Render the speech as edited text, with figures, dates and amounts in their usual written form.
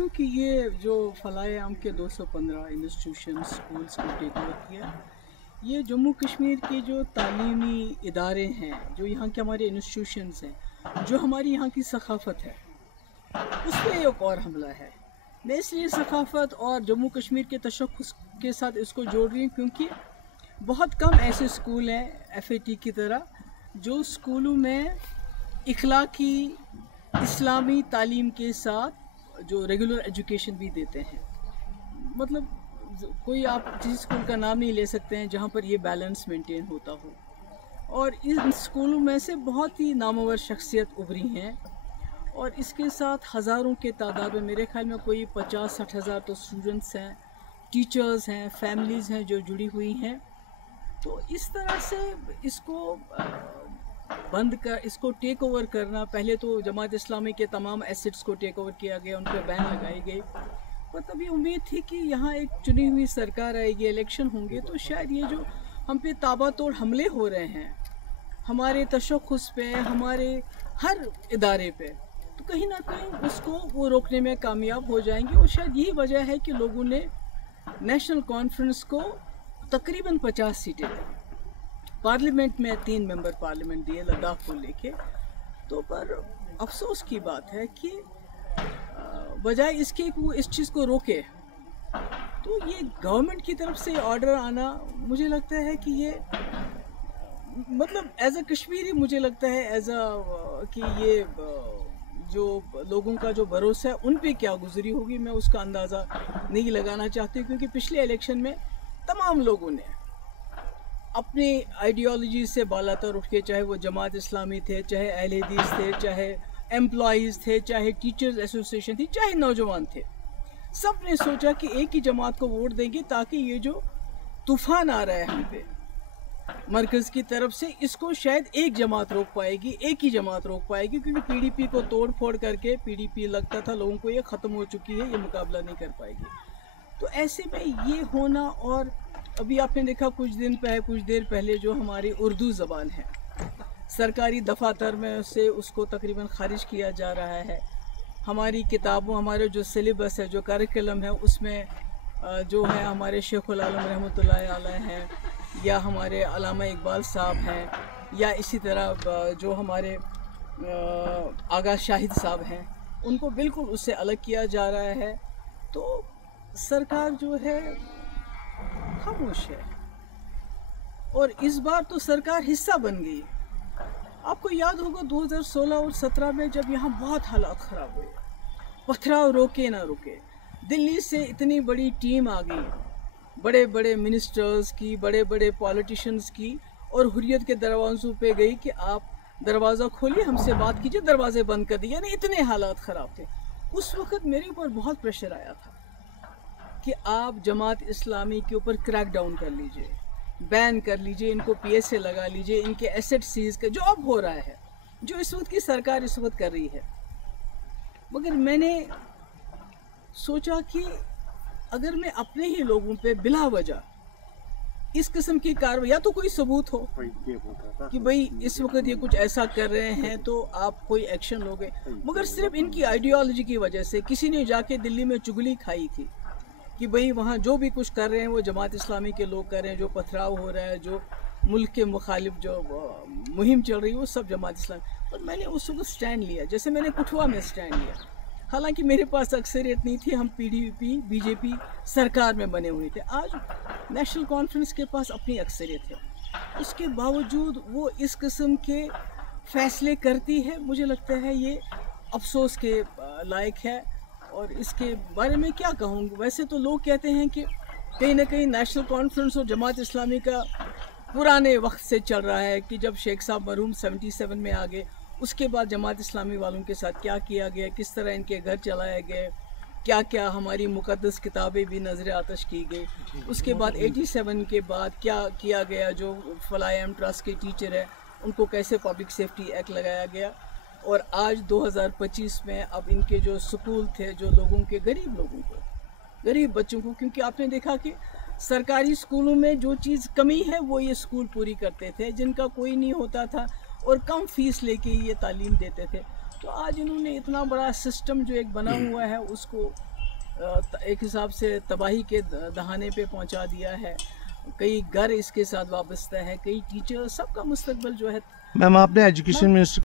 कि ये जो फलाए आम के 215 इंस्टीट्यूशन स्कूल्स को टेक ओवर किया, ये जम्मू कश्मीर के जो तालीमी इदारे हैं, जो यहाँ के हमारे इंस्टीट्यूशंस हैं, जो हमारी यहाँ की सकाफ़त है, उस पर एक और हमला है। मैं इसलिए सकाफ़त और जम्मू कश्मीर के तशख़्ख़ुस के साथ इसको जोड़ रही हूँ क्योंकि बहुत कम ऐसे स्कूल हैं FAT की तरह जो स्कूलों में इखलाकी इस्लामी तालीम के साथ जो रेगुलर एजुकेशन भी देते हैं। मतलब कोई आप किसी स्कूल का नाम नहीं ले सकते हैं जहाँ पर ये बैलेंस मेंटेन होता हो। और इन स्कूलों में से बहुत ही नामवर शख्सियत उभरी हैं और इसके साथ हज़ारों के तादाद में, मेरे ख्याल में कोई 50-60 हज़ार तो स्टूडेंट्स हैं, टीचर्स हैं, फैमिलीज़ हैं जो जुड़ी हुई हैं। तो इस तरह से इसको इसको टेक ओवर करना, पहले तो जमात इस्लामी के तमाम एसेट्स को टेक ओवर किया गया, उन पर बैन लगाई गई। पर तभी उम्मीद थी कि यहाँ एक चुनी हुई सरकार आएगी, इलेक्शन होंगे, तो शायद ये जो हम पे ताबड़तोड़ हमले हो रहे हैं हमारे तशख़्ख़ुस पे, हमारे हर इदारे पे, तो कहीं ना कहीं उसको वो रोकने में कामयाब हो जाएंगे। और शायद यही वजह है कि लोगों ने नेशनल कॉन्फ्रेंस को तकरीबन 50 सीटें दी, पार्लियामेंट में 3 मेंबर पार्लियामेंट दिए लद्दाख को लेके। तो पर अफसोस की बात है कि बजाय इसके वो इस चीज़ को रोके, तो ये गवर्नमेंट की तरफ से ऑर्डर आना, मुझे लगता है कि ये मतलब एज अ कश्मीरी मुझे लगता है कि ये जो लोगों का जो भरोसा है उन पे क्या गुजरी होगी, मैं उसका अंदाज़ा नहीं लगाना चाहती, क्योंकि पिछले इलेक्शन में तमाम लोगों ने अपनी आइडियोलॉजी से बालातर उठ के, चाहे वो जमात इस्लामी थे, चाहे अहले हदीस थे, चाहे एम्प्लॉइज़ थे, चाहे टीचर्स एसोसिएशन थी, चाहे नौजवान थे, सब ने सोचा कि एक ही जमात को वोट देंगे ताकि ये जो तूफ़ान आ रहा है हम पे मरकज़ की तरफ से, इसको शायद एक जमात रोक पाएगी, एक ही जमात रोक पाएगी। क्योंकि PDP को तोड़ फोड़ करके PDP लगता था लोगों को ये ख़त्म हो चुकी है, ये मुकाबला नहीं कर पाएगी। तो ऐसे में ये होना, और अभी आपने देखा कुछ देर पहले जो हमारी उर्दू ज़बान है, सरकारी दफातर में से उसको तकरीबन ख़ारिज किया जा रहा है। हमारी किताबों, हमारे जो सिलेबस है, जो करिकुलम है, उसमें जो है हमारे शेखुल आलम रहमतुल्लाह अलैह हैं, या हमारे अल्लामा इकबाल साहब हैं, या इसी तरह जो हमारे आगा शाहिद साहब हैं, उनको बिल्कुल उससे अलग किया जा रहा है। तो सरकार जो है खामोश है, और इस बार तो सरकार हिस्सा बन गई। आपको याद होगा 2016 और 17 में जब यहाँ बहुत हालात ख़राब हुए, पथराव रोके ना रुके, दिल्ली से इतनी बड़ी टीम आ गई, बड़े बड़े मिनिस्टर्स की, बड़े बड़े पॉलिटिशियंस की, और हुर्रियत के दरवाज़ों पे गई कि आप दरवाज़ा खोलिए, हमसे बात कीजिए, दरवाजे बंद कर दिए। यानी इतने हालात ख़राब थे। उस वक़्त मेरे ऊपर बहुत प्रेशर आया था कि आप जमात इस्लामी के ऊपर क्रैक डाउन कर लीजिए, बैन कर लीजिए, इनको PSA लगा लीजिए, इनके एसेट सीज का जो अब हो रहा है, जो इस वक्त की सरकार इस वक्त कर रही है। मगर मैंने सोचा कि अगर मैं अपने ही लोगों पे बिला वजह इस किस्म की कार्रवाई, या तो कोई सबूत हो कि भाई इस वक्त ये कुछ ऐसा कर रहे हैं तो आप कोई एक्शन लोगे, मगर सिर्फ इनकी आइडियोलॉजी की वजह से किसी ने जाके दिल्ली में चुगली खाई थी कि भाई वहाँ जो भी कुछ कर रहे हैं वो जमात इस्लामी के लोग कर रहे हैं, जो पथराव हो रहा है, जो मुल्क के मुखालिफ जो मुहिम चल रही है, वो सब जमात इस्लामी। और मैंने उस वक्त स्टैंड लिया, जैसे मैंने कठुआ में स्टैंड लिया। हालांकि मेरे पास अक्सरियत नहीं थी, हम PDP BJP सरकार में बने हुए थे। आज नेशनल कॉन्फ्रेंस के पास अपनी अक्सरियत है, उसके बावजूद वो इस किस्म के फ़ैसले करती है। मुझे लगता है ये अफसोस के लायक है। और इसके बारे में क्या कहूँगी, वैसे तो लोग कहते हैं कि कहीं ना कहीं नेशनल कॉन्फ्रेंस और जमात इस्लामी का पुराने वक्त से चल रहा है, कि जब शेख साहब मरहूम 77 में आ गए, उसके बाद जमात इस्लामी वालों के साथ क्या किया गया, किस तरह इनके घर चलाए गए, क्या क्या हमारी मुक़द्दस किताबें भी नज़र आतश की गई, उसके बाद 87 के बाद क्या किया गया, जो फलाए आम ट्रस्ट के टीचर है उनको कैसे पब्लिक सेफ्टी एक्ट लगाया गया, और आज 2025 में अब इनके जो स्कूल थे, जो लोगों के गरीब बच्चों को, क्योंकि आपने देखा कि सरकारी स्कूलों में जो चीज़ कमी है वो ये स्कूल पूरी करते थे, जिनका कोई नहीं होता था और कम फीस लेके ये तालीम देते थे। تو آج انہوں نے اتنا بڑا سسٹم جو ایک بنا ہوا ہے اس کو ایک حساب سے تباہی کے دہانے پہ پہنچا دیا ہے. کئی گھر اس کے ساتھ وابستہ ہے, کئی ٹیچر, سب کا مستقبل جو ہے. میم آپ نے ایجوکیشن منسٹر